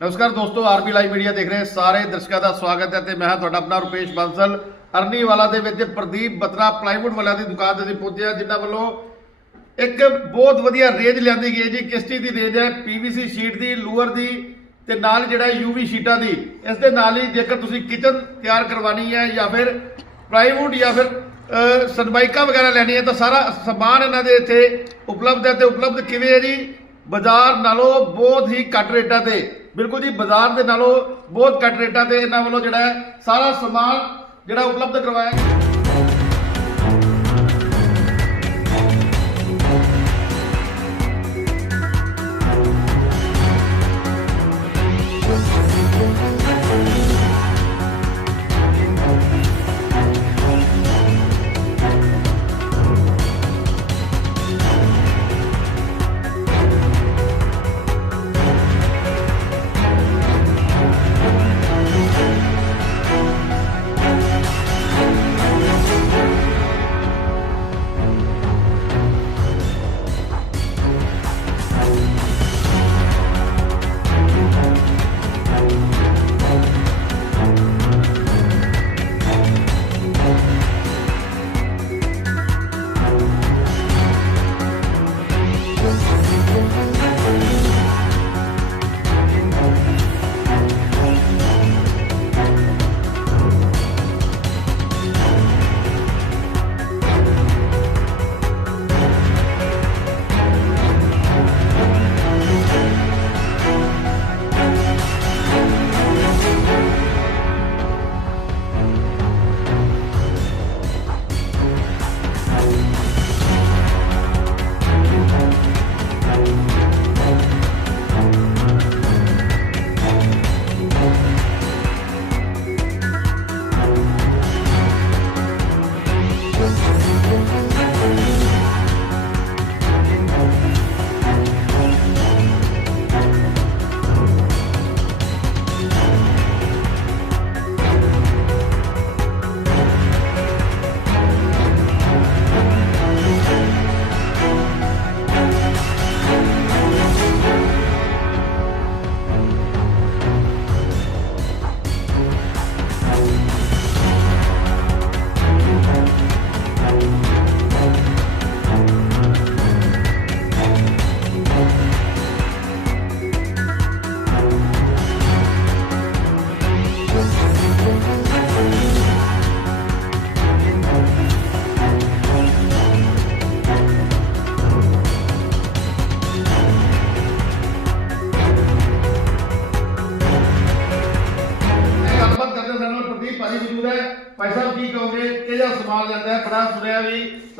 ਨਮਸਕਾਰ ਦੋਸਤੋ RP live media ਦੇਖ ਰਹੇ ਸਾਰੇ ਦਰਸ਼ਕਾਂ ਦਾ ਸਵਾਗਤ ਹੈ ਤੇ ਮੈਂ ਹਾਂ ਤੁਹਾਡਾ ਆਪਣਾ ਰੁਪੇਸ਼ ਬੰਸਲ। ਅਰਨੀਵਾਲਾ ਦੇ ਵਿੱਚ ਪ੍ਰਦੀਪ ਬਤਰਾ ਪਲਾਈਵੁੱਡ ਵਾਲਿਆਂ ਦੀ ਦੁਕਾਨ ਤੇ ਅਸੀਂ ਪਹੁੰਚਿਆ ਜਿਨ੍ਹਾਂ ਵੱਲੋਂ ਇੱਕ ਬਹੁਤ ਵਧੀਆ ਰੇਂਜ ਲਿਆਂਦੀ ਗਈ ਹੈ ਜੀ। ਕਿਸ ਚੀਜ਼ ਦੀ ਰੇਂਜ ਹੈ ਪੀਵੀਸੀ ਸ਼ੀਟ ਦੀ ਲੂਅਰ ਦੀ ਤੇ ਨਾਲ ਜਿਹੜਾ ਯੂਵੀ ਸ਼ੀਟਾਂ ਦੀ। ਇਸ ਦੇ ਨਾਲ ਹੀ ਜੇਕਰ ਤੁਸੀਂ ਕਿਚਨ ਤਿਆਰ ਕਰਵਾਉਣੀ ਹੈ ਜਾਂ ਫਿਰ ਪਲਾਈਵੁੱਡ ਜਾਂ ਫਿਰ ਅਹ, ਵਗੈਰਾ ਲੈਣੀ ਹੈ ਤਾਂ ਸਾਰਾ ਸਮਾਨ ਇਹਨਾਂ ਦੇ ਇੱਥੇ ਉਪਲਬਧ ਹੈ ਤੇ ਉਪਲਬਧ ਕਿਵੇਂ ਹੈ ਜੀ? ਬਾਜ਼ਾਰ ਨਾਲੋਂ ਬਹੁਤ ਹੀ ਘੱਟ ਰੇਟਾਂ ਤੇ ਬਿਲਕੁਲ ਜੀ, ਬਾਜ਼ਾਰ ਦੇ ਨਾਲੋਂ ਬਹੁਤ ਘੱਟ ਰੇਟਾਂ ਤੇ ਇਹਨਾਂ ਵੱਲੋਂ ਜਿਹੜਾ ਹੈ ਸਾਰਾ ਸਮਾਨ ਜਿਹੜਾ ਉਪਲਬਧ ਕਰਵਾਇਆ ਗਿਆ।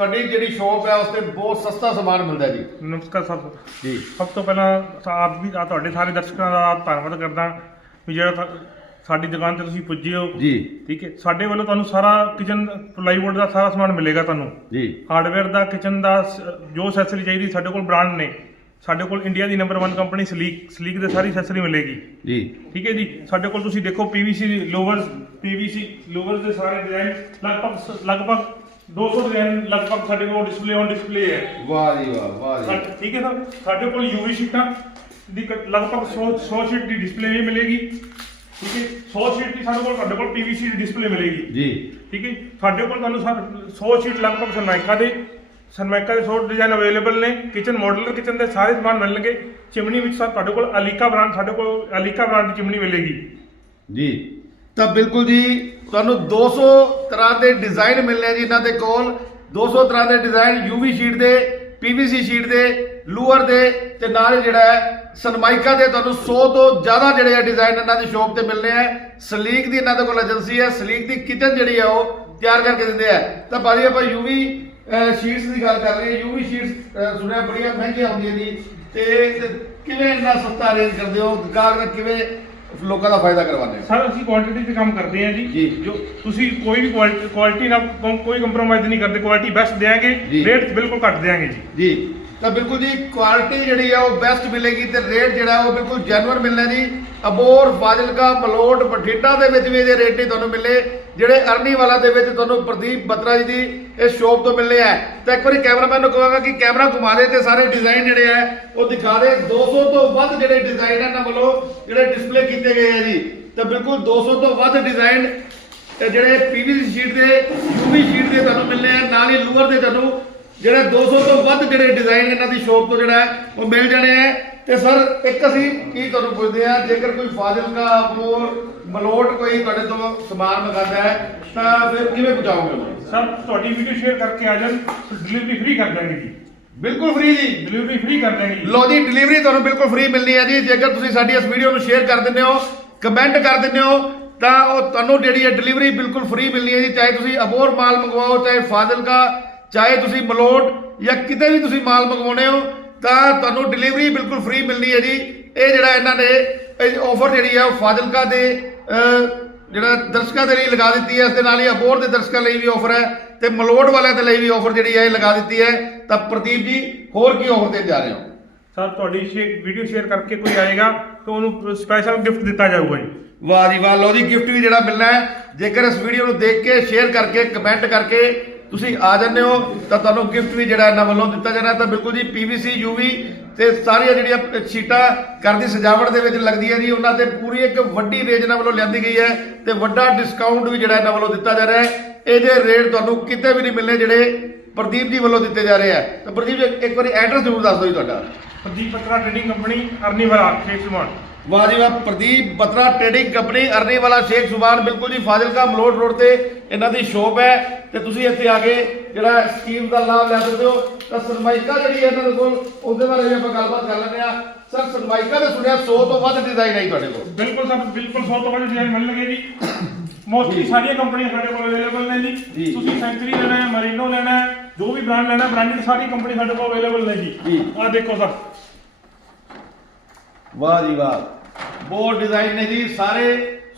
ਤੁਹਾਡੀ ਜਿਹੜੀ ਸ਼ੋਪ ਹੈ ਉਸ ਤੇ ਬਹੁਤ ਸਸਤਾ ਸਮਾਨ ਮਿਲਦਾ ਜੀ। ਨਮਸਕਾਰ ਸਰ। ਜੀ। ਸਭ ਤੋਂ ਪਹਿਲਾਂ ਤਾਂ ਆਪ ਵੀ ਆ ਤੁਹਾਡੇ ਸਾਰੇ ਦਰਸ਼ਕਾਂ ਦਾ ਧੰਨਵਾਦ ਕਰਦਾ ਵੀ ਜਿਹੜਾ ਸਾਡੀ ਦੁਕਾਨ ਤੇ ਤੁਸੀਂ ਪੁੱਜੇ ਹੋ। ਜੀ। ਠੀਕ ਹੈ। ਸਾਡੇ ਵੱਲੋਂ ਤੁਹਾਨੂੰ ਸਾਰਾ ਕਿਚਨ ਪਲਾਈਵੁੱਡ ਦਾ ਸਾਰਾ ਸਮਾਨ ਮਿਲੇਗਾ ਤੁਹਾਨੂੰ। ਜੀ। ਹਾਰਡਵੇਅਰ ਦਾ ਕਿਚਨ ਦਾ ਸ- ਜੋ ਅਸੈਸਰੀ ਚਾਹੀਦੀ ਸਾਡੇ ਕੋਲ ਬ੍ਰਾਂਡ ਨੇ। ਸਾਡੇ ਕੋਲ ਇੰਡੀਆ ਦੀ ਨੰਬਰ 1 ਕੰਪਨੀ ਸਲੀਕ ਸਲੀਕ ਦੇ ਸਾਰੀ ਅਸੈਸਰੀ ਮਿਲੇਗੀ। ਜੀ। ਠੀਕ ਹੈ ਜੀ। ਸਾਡੇ ਕੋਲ ਤੁਸੀਂ ਦੇਖੋ ਪੀਵੀਸੀ ਲੋਵਰਸ ਪੀਵੀਸੀ ਲੋਵਰਸ ਦੇ ਸਾਰੇ ਡਿਜ਼ਾਈਨ ਲਗਭਗ ਸ- ਲਗਭਗ 200 ਡਿਜ਼ਾਈਨ ਲਗਭਗ ਸਾਡੇ ਕੋਲ ਡਿਸਪਲੇ ਔਨ ਡਿਸਪਲੇ ਹੈ। ਵਾਹ ਜੀ ਵਾਹ ਵਾਹ ਜੀ। ਸਾ- ਠੀਕ ਹੈ ਸਰ? ਸਾਡੇ ਕੋਲ ਯੂਵੀ ਸ਼ੀਟਾਂ ਦੀ ਕ- ਲਗਭਗ 100 100 ਸ਼ੀਟ ਦੀ ਡਿਸਪਲੇ ਵੀ ਮਿਲੇਗੀ। ਠੀਕ ਹੈ? 100 ਸ਼ੀਟ ਦੀ ਸਾਡੇ ਕੋਲ ਤੁਹਾਡੇ ਕੋਲ ਪੀਵੀਸੀ ਦੀ ਡਿਸਪਲੇ ਮਿਲੇਗੀ। ਜੀ। ਠੀਕ ਹੈ? ਸਾਡੇ ਕੋਲ ਤੁਹਾਨੂੰ ਸਰ 100 ਸ਼ੀਟ ਲਗਭਗ ਸਨਮਾਈਕਾ ਦੇ ਸਨਮਾਈਕਾ ਦੇ 100 ਡਿਜ਼ਾਈਨ ਅਵੇਲੇਬਲ ਨੇ। ਕਿਚਨ ਮਾਡਲਰ ਕਿਚਨ ਦੇ ਸਾਰੇ ਸਮਾਨ ਮਿਲਣਗੇ। ਚਿਮਨੀ ਵਿੱਚ ਸਰ ਤੁਹਾਡੇ ਕੋਲ ਅਲੀਕਾ ਬ੍ਰਾਂਡ ਸਾਡੇ ਕੋਲ ਅਲੀਕਾ ਬ੍ਰਾਂਡ ਦੀ ਚਿਮਨੀ ਮਿਲੇਗੀ। ਜੀ। ਤਾਂ ਬਿਲਕੁਲ ਜੀ, ਤੁਹਾਨੂੰ 200 ਤਰ੍ਹਾਂ ਦੇ ਡਿਜ਼ਾਈਨ ਮਿਲਨੇ ਜੀ ਇਹਨਾਂ ਦੇ ਕੋਲ। 200 ਤਰ੍ਹਾਂ ਦੇ ਡਿਜ਼ਾਈਨ ਯੂਵੀ ਸ਼ੀਟ ਦੇ ਪੀਵੀਸੀ ਸ਼ੀਟ ਦੇ, ਲੂਅਰ ਦੇ ਤੇ ਨਾਲ ਜਿਹੜਾ ਹੈ ਸਨਮਾਈਕਾ ਦੇ ਤੁਹਾਨੂੰ 100 ਤੋਂ ਜ਼ਿਆਦਾ ਜਿਹੜੇ ਆ ਡਿਜ਼ਾਈਨ ਇਹਨਾਂ ਦੀ ਸ਼ੋਪ ਤੇ ਮਿਲਨੇ ਆ। ਸਲੀਕ ਦੀ ਇਹਨਾਂ ਦੇ ਕੋਲ ਏਜੰਸੀ ਹੈ, ਸਲੀਕ ਦੀ ਕਿਚਨ ਜਿਹੜੀ ਆ ਉਹ ਤਿਆਰ ਕਰਕੇ ਦਿੰਦੇ ਆ। ਤਾਂ ਭਾਜੀ ਆਪਾਂ ਯੂਵੀ ਸ਼ੀਟਸ ਦੀ ਗੱਲ ਕਰ ਰਹੇ ਹਾਂ ਯੂਵੀ ਸ਼ੀਟਸ ਸੁਣਿਆ ਬੜੀਆਂ ਮਹਿੰਗੀਆਂ ਹੁੰਦੀਆਂ ਜੀ। ਤੇ ਕਿਵੇਂ ਇੰਨਾ ਸਸਤਾ ਅਰੇਂਜ ਕਰਦੇ ਹੋ? ਗਾਹਕ ਦਾ ਕਿਵੇਂ ਲੋਕਾਂ ਦਾ ਫਾਇਦਾ ਕਰਵਾਉਂਦੇ ਹੋ? ਸਰ ਅਸੀਂ ਕੁਆਂਟੀਟੀ ਤੇ ਕੰਮ ਕਰਦੇ ਹਾਂ ਜੀ। ਜੀ। ਜੋ ਤੁਸੀਂ ਕੋਈ ਵੀ ਕੁਆਲਿਟੀ ਕੁਆਲਿਟੀ ਨਾਲ ਕੋ- ਕੋਈ ਕੰਪਰੋਮਾਈਜ਼ ਨਹੀਂ ਕਰਦੇ ਕੁਆਲਿਟੀ ਬੈਸਟ ਜੀ। ਦੇਾਂਗੇ ਰੇਟ ਬਿਲਕੁਲ ਘੱਟ ਦੇਾਂਗੇ ਜੀ। ਜੀ। ਤਾਂ ਬਿਲਕੁਲ ਜੀ ਕੁਆਲਿਟੀ ਜਿਹੜੀ ਆ ਉਹ ਬੈਸਟ ਮਿਲੇਗੀ ਤੇ ਰੇਟ ਜਿਹੜਾ ਉਹ ਬਿਲਕੁਲ ਜੈਨੂਅਨ ਮਿਲਣਾ ਜੀ। ਅਬੋਰ ਫਾਜ਼ਿਲਕਾ ਮਲੋਟ ਬਠਿੰਡਾ ਦੇ ਵਿੱਚ ਵੀ ਇਹਦੇ ਰੇਟ ਨਹੀਂ ਤੁਹਾਨੂੰ ਮਿਲੇ। ਜਿਹੜੇ ਅਰਨੀ ਵਾਲਾ ਦੇ ਵਿੱਚ ਤੁਹਾਨੂੰ ਪ੍ਰਦੀਪ ਬਤਰਾ ਜੀ ਦੀ ਇਸ ਸ਼ੋਪ ਤੋਂ ਮਿਲਨੇ ਆ। ਤਾਂ ਇੱਕ ਵਾਰੀ ਕੈਮਰਾਮੈਨ ਨੂੰ ਕਹਾਂਗਾ ਕਿ ਕੈਮਰਾ ਘੁਮਾ ਦੇ ਤੇ ਸਾਰੇ ਡਿਜ਼ਾਈਨ ਜਿਹੜੇ ਆ, ਉਹ ਦਿਖਾ ਦੇ। 200 ਤੋਂ ਵੱਧ ਜਿਹੜੇ ਡਿਜ਼ਾਈਨ ਇਹਨਾਂ ਵੱਲੋਂ ਜਿਹੜੇ ਡਿਸਪਲੇ ਕੀਤੇ ਗਏ ਆ ਜੀ। ਤਾਂ ਬਿਲਕੁਲ 200 ਤੋਂ ਵੱਧ ਡਿਜ਼ਾਈਨ ਤੇ ਜਿਹੜੇ ਪੀਵੀਸੀ ਸ਼ੀਟ ਦੇ ਯੂਵੀ ਸ਼ੀਟ ਦੇ ਤੁਹਾਨੂੰ ਮਿਲਨੇ ਆ। ਨਾਲ ਹੀ ਲੂਅਰ ਦੇ ਤੁਹਾਨੂੰ ਜਿਹੜੇ 200 ਤੋਂ ਵੱਧ ਜਿਹੜੇ ਡਿਜ਼ਾਈਨ ਇਹਨਾਂ ਦੀ ਸ਼ੋਪ ਤੋਂ ਜਿਹੜਾ, ਉਹ ਮਿਲ ਜਾਣੇ ਆ। ਤੇ ਸਰ ਇੱਕ ਅਸੀਂ ਕੀ ਤੁਹਾਨੂੰ ਪੁੱਛਦੇ ਆ ਜੇਕਰ ਕੋਈ ਫਾਜ਼ਿਲਕਾ ਮੋਰ ਮਲੋਟ ਕੋਈ ਤੁਹਾਡੇ ਤੋਂ ਸਮਾਨ ਮੰਗਾਦਾ ਹੈ ਤਾਂ ਫਿਰ ਕਿਵੇਂ ਪਹੁੰਚਾਓਗੇ ਉਹਨੂੰ? ਸਰ ਤੁਹਾਡੀ ਵੀਡੀਓ ਸ਼ੇਅਰ ਕਰਕੇ ਆ ਜਾਣ ਡਿਲੀਵਰੀ ਫ੍ਰੀ ਕਰ ਦਾਂਗੇ ਜੀ। ਬਿਲਕੁਲ ਫ੍ਰੀ ਜੀ। ਡਿਲੀਵਰੀ ਫ੍ਰੀ ਕਰ ਦਾਂਗੇ ਜੀ। ਲੋ ਜੀ ਡਿਲੀਵਰੀ ਤੁਹਾਨੂੰ ਬਿਲਕੁਲ ਫ੍ਰੀ ਮਿਲਣੀ ਹੈ ਜੀ। ਜੇਕਰ ਤੁਸੀਂ ਸਾਡੀ ਇਸ ਵੀਡੀਓ ਨੂੰ ਸ਼ੇਅਰ ਕਰ ਦਿੰਦੇ ਹੋ ਕਮੈਂਟ ਕਰ ਦਿੰਦੇ ਹੋ ਤਾਂ ਉਹ ਤੁਹਾਨੂੰ ਜਿਹੜੀ ਹੈ ਡਿਲੀਵਰੀ ਬਿਲਕੁਲ ਫ੍ਰੀ ਮਿਲਣੀ ਹੈ ਜੀ। ਚਾਹੇ ਤੁਸੀਂ ਅਬੋਰ ਮਾਲ ਮੰਗਵਾਓ ਚਾਹੇ ਫਾਜ਼ਿਲਕਾ ਚਾਹੇ ਤੁਸੀਂ ਮਲੋਟ ਜਾਂ ਕਿਤੇ ਵੀ ਤੁਸੀਂ ਮਾਲ ਮੰਗਵਾਉਣੇ ਹੋ ਤਾਂ ਤੁਹਾਨੂੰ ਡਿਲੀਵਰੀ ਬਿਲਕੁਲ ਫ੍ਰੀ ਮਿਲਣੀ ਹੈ ਜੀ। ਇਹ ਜਿਹੜਾ ਇਹਨਾਂ ਨੇ ਇਹ ਆਫਰ ਜਿਹੜੀ ਹੈ ਉਹ ਫਾਜ਼ਿਲਕਾ ਦੇ ਜਿਹੜਾ ਦਰਸ਼ਕਾਂ ਦੇ ਲਈ ਲਗਾ ਦਿੱਤੀ ਹੈ। ਇਸ ਦੇ ਨਾਲ ਹੀ ਅਬੋਰ ਦੇ ਦਰਸ਼ਕਾਂ ਲਈ ਵੀ ਆਫਰ ਹੈ ਤੇ ਮਲੋਟ ਵਾਲਿਆਂ ਦੇ ਲਈ ਵੀ ਆਫਰ ਜਿਹੜੀ ਹੈ ਇਹ ਲਗਾ ਦਿੱਤੀ ਹੈ। ਤਾਂ ਪ੍ਰਦੀਪ ਜੀ ਹੋਰ ਕੀ ਆਫਰ ਦੇਣ ਜਾ ਰਹੇ ਹੋ? ਸਰ ਤੁਹਾਡੀ ਵੀਡੀਓ ਸ਼ੇਅਰ ਕਰਕੇ ਕੋਈ ਆਏਗਾ ਤਾਂ ਉਹਨੂੰ ਸਪੈਸ਼ਲ ਗਿਫਟ ਦਿੱਤਾ ਜਾਊਗਾ ਜੀ। ਵਾਹ ਜੀ ਵਾਹ। ਲਓ ਜੀ ਗਿਫਟ ਵੀ ਜਿਹੜਾ ਮਿਲਣਾ ਹੈ। ਜੇਕਰ ਇਸ ਵੀਡੀਓ ਨੂੰ ਦੇਖ ਕੇ ਸ਼ੇਅਰ ਕਰਕੇ ਕਮੈਂਟ ਕਰਕੇ ਤੁਸੀਂ ਆ ਜਾਂਦੇ ਹੋ, ਤਾਂ ਤੁਹਾਨੂੰ ਗਿਫਟ ਵੀ ਜਿਹੜਾ ਇਹਨਾਂ ਵੱਲੋਂ ਦਿੱਤਾ ਜਾਣਾ, ਤਾਂ ਬਿਲਕੁਲ ਜੀ ਪੀਵੀਸੀ ਯੂਵੀ ਤੇ ਸਾਰੀਆਂ ਜਿਹੜੀਆਂ ਸ਼ੀਟਾਂ ਘਰ ਦੀ ਸਜਾਵਟ ਦੇ ਵਿੱਚ ਲੱਗਦੀਆਂ ਜੀ, ਉਹਨਾਂ ਤੇ ਪੂਰੀ ਇੱਕ ਵੱਡੀ ਰੇਂਜ ਇਹਨਾਂ ਵੱਲੋਂ ਲਿਆਂਦੀ ਗਈ ਹੈ ਤੇ ਵੱਡਾ ਡਿਸਕਾਊਂਟ ਵੀ ਜਿਹੜਾ ਇਹਨਾਂ ਵੱਲੋਂ ਦਿੱਤਾ ਜਾ ਰਿਹਾ ਹੈ। ਇਹਦੇ ਰੇਟ ਤੁਹਾਨੂੰ ਕਿਤੇ ਵੀ ਨਹੀਂ ਮਿਲਣੇ ਜਿਹੜੇ ਪ੍ਰਦੀਪ ਜੀ ਵੱਲੋਂ ਦਿੱਤੇ ਜਾ ਰਹੇ ਆ। ਤਾਂ ਪ੍ਰਦੀਪ ਜੀ, ਇੱਕ ਵਾਰੀ ਐਡਰੈਸ ਜ਼ਰੂਰ ਦੱਸ ਦਿਓ ਜੀ ਤੁਹਾਡਾ। Pradeep ਪਤਰਾ trading company Arniwala Sheikh ਵਾਹ ਜੀ ਵਾਹ Pradeep Batra trading company Arniwala Sheikh ਸੁਬਾਨ ਬਿਲਕੁਲ ਜੀ ਫਾਜ਼ਿਲਕਾ ਮਲੋਟ ਰੋਡ ਤੇ ਇਹਨਾਂ ਦੀ ਸ਼ੋਪ ਹੈ ਤੇ ਤੁਸੀਂ ਇੱਥੇ ਆ ਕੇ ਜਿਹੜਾ ਸਕੀਮ ਦਾ ਲਾਭ ਲੈ ਸਕਦੇ ਹੋ। ਤਾਂ ਸਰਮਾਇਕਾ ਜਿਹੜੀ ਹੈ ਇਹਨਾਂ ਦੇ ਕੋਲ ਉਹਦੇ ਬਾਰੇ ਵੀ ਆਪਾਂ ਗੱਲਬਾਤ ਕਰ ਲੈਂਦੇ ਆ ਸਰ ਸਰਮਾਇਕਾ ਦੇ ਸੁਣਿਆ 100 ਤੋਂ ਵੱਧ ਡਿਜ਼ਾਈਨ ਹੈ ਜੀ ਤੁਹਾਡੇ ਕੋਲ। ਬਿਲਕੁਲ ਸਰ ਬਿਲਕੁਲ 100 ਤੋਂ ਵੱਧ ਡਿਜ਼ਾਈਨ ਮਿਲਣਗੇ ਜੀ। ਮੋਸਟਲੀ ਸਾਰੀਆਂ ਕੰਪਨੀਆਂ ਸਾਡੇ ਕੋਲ ਅਵੇਲੇਬਲ ਨੇ ਜੀ। ਤੁਸੀਂ ਸੈਂਚਰੀ ਲੈਣਾ ਹੈ ਮਰੀਨੋ ਲੈਣਾ ਹੈ ਜੋ ਵੀ ਬ੍ਰਾਂਡ ਲੈਣਾ ਬ੍ਰਾਂਡਡ ਸਾਰੀ ਕੰਪਨੀ ਸਾਡੇ ਕੋਲ ਅਵੇਲੇਬਲ ਨੇ ਜੀ। ਆਹ ਦੇਖੋ ਸਰ। ਵਾਹ ਜੀ ਵਾਹ। ਬਹੁਤ ਡਿਜ਼ਾਈਨ ਨੇ ਜੀ, ਸਾਰੇ